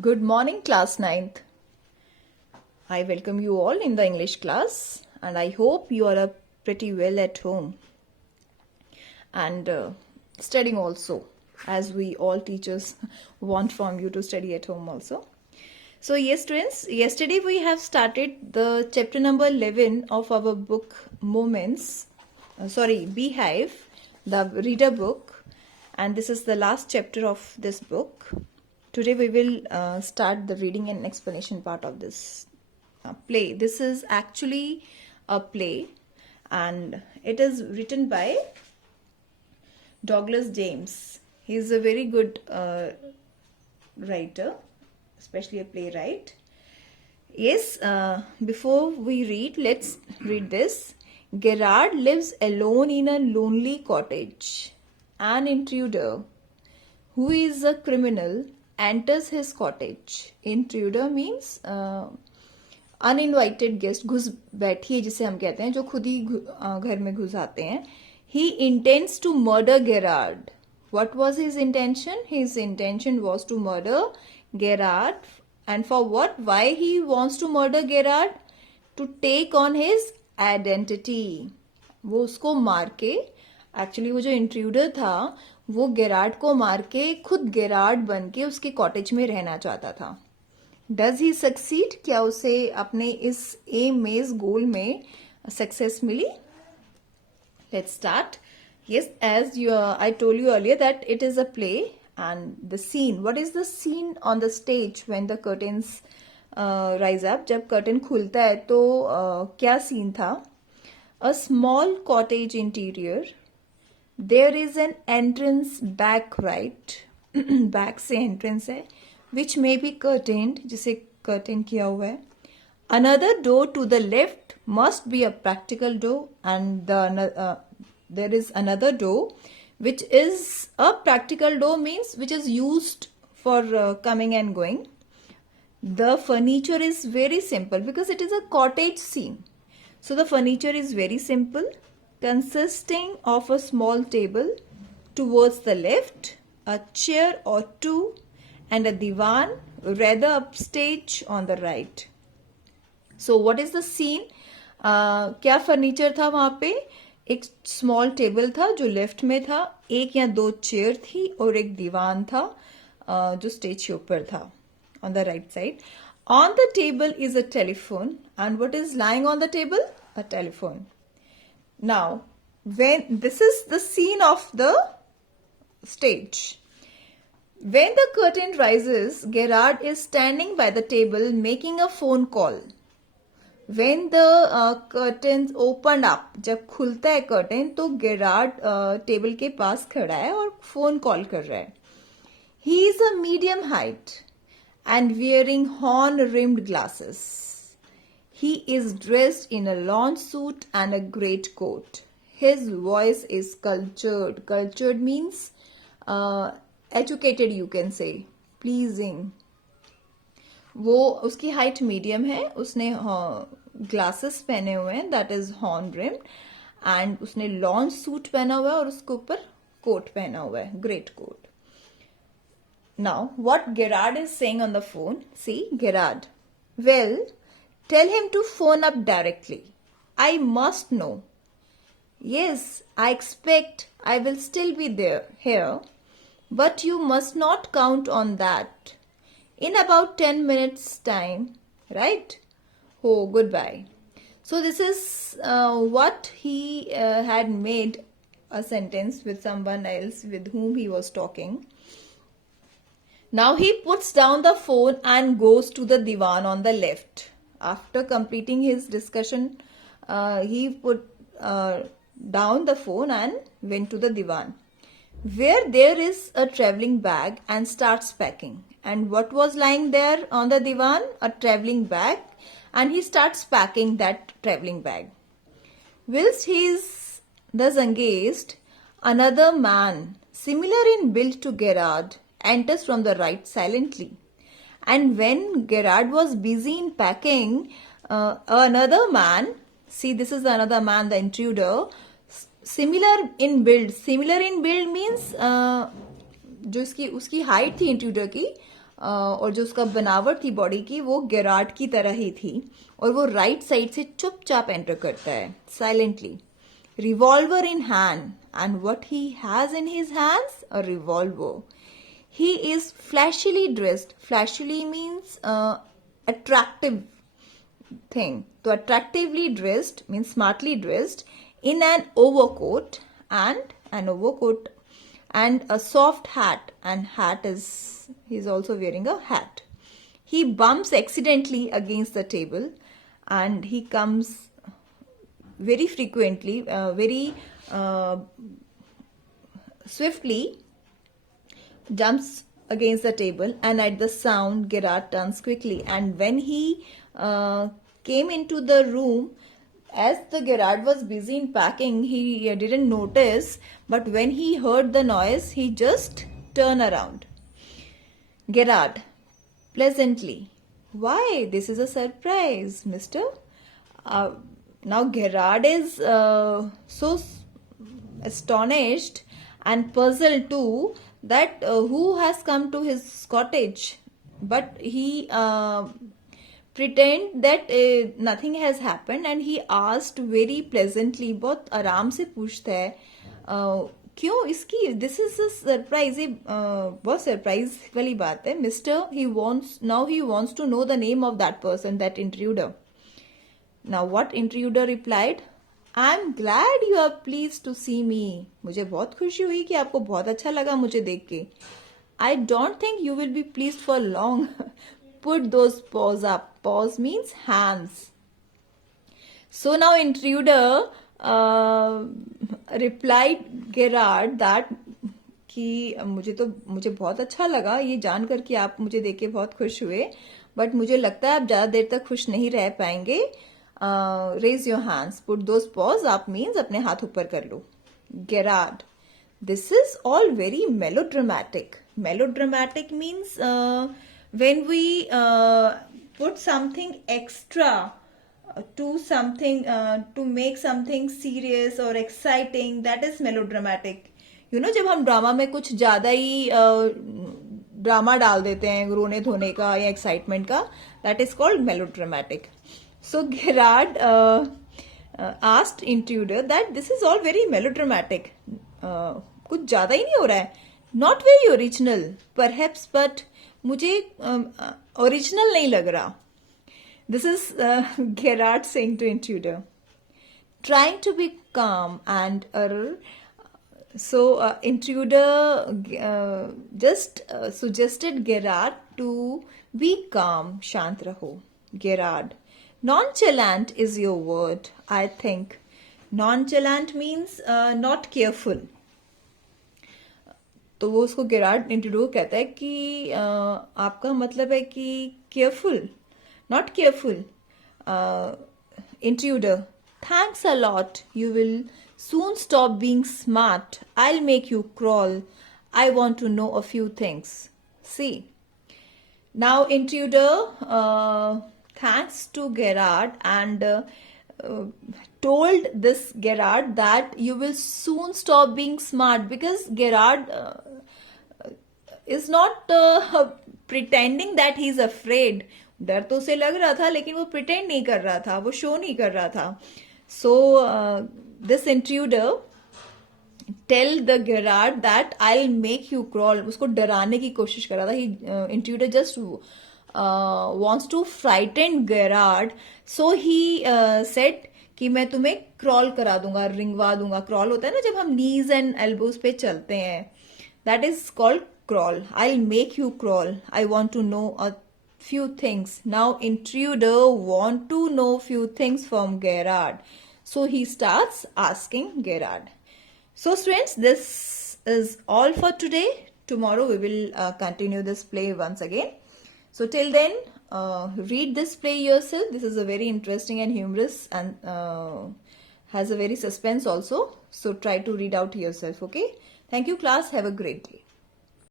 Good morning, class ninth. I welcome you all in the English class, and I hope you are pretty well at home and studying also, as we all teachers want from you to study at home also. So, yes, students, yesterday we have started the chapter number 11 of our book Beehive, the reader book, and this is the last chapter of this book. Today we will start the reading and explanation part of this play. This is actually a play, and it is written by Douglas James. He is a very good writer, especially a playwright. Yes, before we read, let's read this. Gerard lives alone in a lonely cottage. An intruder, who is a criminal, enters his cottage. Intruder means uninvited guest, घुस बैठिए जिसे हम कहते हैं, जो खुद ही घर में घुस आते हैं. He intends to murder Gerard. What was his intention? His intention was to murder Gerard. And for what? Why he wants to murder Gerard? To take on his identity. वो उसको मार के, एक्चुअली वो जो इंट्रूडर था वो Gerard को मार के खुद गेरार्ड बन के उसके कॉटेज में रहना चाहता था. Does he succeed? क्या उसे अपने इस एम में, इस गोल में सक्सेस मिली? Let's start. Yes, as I told you earlier that it is a play, and the scene. What is the scene on the stage when the curtains rise up? जब curtain खुलता है तो क्या scene था? A small cottage interior. There is an entrance back, right? back से entrance है, which may be curtained, जिसे curtain किया हुआ है. Another door to the left must be a practical door, and there is another door which is a practical door, means which is used for coming and going. The furniture is very simple because it is a cottage scene. So the furniture is very simple, consisting of a small table towards the left, a chair or two, and a divan rather upstage on the right. So what is the scene? क्या furniture था वहाँ पे? एक small table था जो left में था, एक या दो चेयर थी और एक दीवान था जो स्टेज के ऊपर था on the right side. On the table is a telephone, and what is lying on the table? A telephone. Now when this is the scene of the stage. When the curtain rises, Gerard is standing by the table making a phone call. When the curtains opened up, जब खुलता है curtain तो Gerard table के पास खड़ा है और phone call कर रहा है. He is a medium height and wearing horn-rimmed glasses. He is dressed in a lawn suit and a great coat. His voice is cultured. Cultured means educated, you can say, pleasing. वो उसकी height medium है, उसने glasses पहने हुए हैं, that is horn rimmed, and उसने lawn suit पहना हुआ है और उसके ऊपर कोट पहना हुआ है, great coat. Now what Gerard is saying on the phone? See Gerard, well tell him to phone up directly. I must know. Yes, I expect I will still be here, but you must not count on that. In about 10 minutes time, right? Oh, goodbye. So this is what he had made a sentence with someone else with whom he was talking. Now he puts down the phone and goes to the divan on the left. After completing his discussion, he put down the phone and went to the divan, where there is a traveling bag, and starts packing. And what was lying there on the divan? A traveling bag, and he starts packing that traveling bag. Whilst he is thus engaged, another man, similar in build to Gerard, enters from the right silently. And when Gerard was busy in packing, another man, see, this is another man, the intruder, similar in build. Similar in build means जो उसकी height थी intruder की और जो उसका बनावट थी body की वो गेरार्ड की तरह ही थी, और वो राइट साइड से चुपचाप एंटर करता है silently, revolver in hand. And what he has in his hands? A revolver. He is flashily dressed. Flashily means attractive thing. So attractively dressed means smartly dressed in an overcoat and a soft hat. And hat is, he's also wearing a hat. He bumps accidentally against the table, and he comes very frequently, very swiftly jumps against the table, and at the sound Gerard turns quickly. And when he came into the room, as the Gerard was busy in packing, he didn't notice, but when he heard the noise he just turned around. Gerard pleasantly, why, this is a surprise, mister. Now Gerard is so astonished and puzzled too, that who has come to his cottage, but he pretend that nothing has happened, and he asked very pleasantly, बहुत आराम से पूछता है क्यों इसकी, this is a surprise, ये बहुत surprise वाली बात है. Mister, he wants to know the name of that person, that intruder. Now what intruder replied? I'm glad you are pleased to see me. मुझे बहुत खुशी हुई कि आपको बहुत अच्छा लगा मुझे देख के. I don't think you will be pleased for long. Put those paws up. Paws means hands. So now intruder replied Gerard that कि मुझे बहुत अच्छा लगा ये जानकर कि आप मुझे देख के बहुत खुश हुए, बट मुझे लगता है आप ज़्यादा देर तक खुश नहीं रह पाएंगे. Raise your hands. Put those paws up means अपने हाथ ऊपर कर लो. Gerard, this is all very melodramatic. Melodramatic means when we put something extra to something to make something serious or exciting, that is melodramatic. You know, जब हम drama में कुछ ज्यादा ही drama डाल देते हैं रोने धोने का या एक्साइटमेंट का, that is called melodramatic. So Gerard asked intruder that this is all very melodramatic. कुछ ज्यादा ही नहीं हो रहा है. Not very original, perhaps, but मुझे original नहीं लग रहा. This is Gerard saying to intruder. Trying to be calm and so intruder just suggested Gerard to be calm. शांत रहो. Gerard, nonchalant is your word, I think. Nonchalant means not careful. तो वो उसको Gerard introduce कहता है कि आपका मतलब है कि careful, not careful. Intruder, thanks a lot, you will soon stop being smart. I'll make you crawl. I want to know a few things. See, now intruder thanks to Gerard and told this Gerard that you will soon stop being smart, because Gerard is not pretending that he is afraid. डर तो उसे लग रहा था लेकिन वो pretend नहीं कर रहा था, वो शो नहीं कर रहा था. So this intruder tell the Gerard that I'll make you crawl. उसको डराने की कोशिश कर रहा था. Intruder just wants to frighten Gerard. So he said कि मैं तुम्हें क्रॉल करा दूंगा, रिंगवा दूंगा. क्रॉल होता है ना जब हम नीज एंड एल्बोज पे चलते हैं, that is called crawl. I make you crawl. I want to know a few things. Now intruder want to know few things from Gerard. So he starts asking Gerard. So students, this is all for today. Tomorrow we will continue this play once again. So till then, read this play yourself. This is a very interesting and humorous and has a very suspense also. So try to read out yourself. Okay. Thank you class. Have a great day.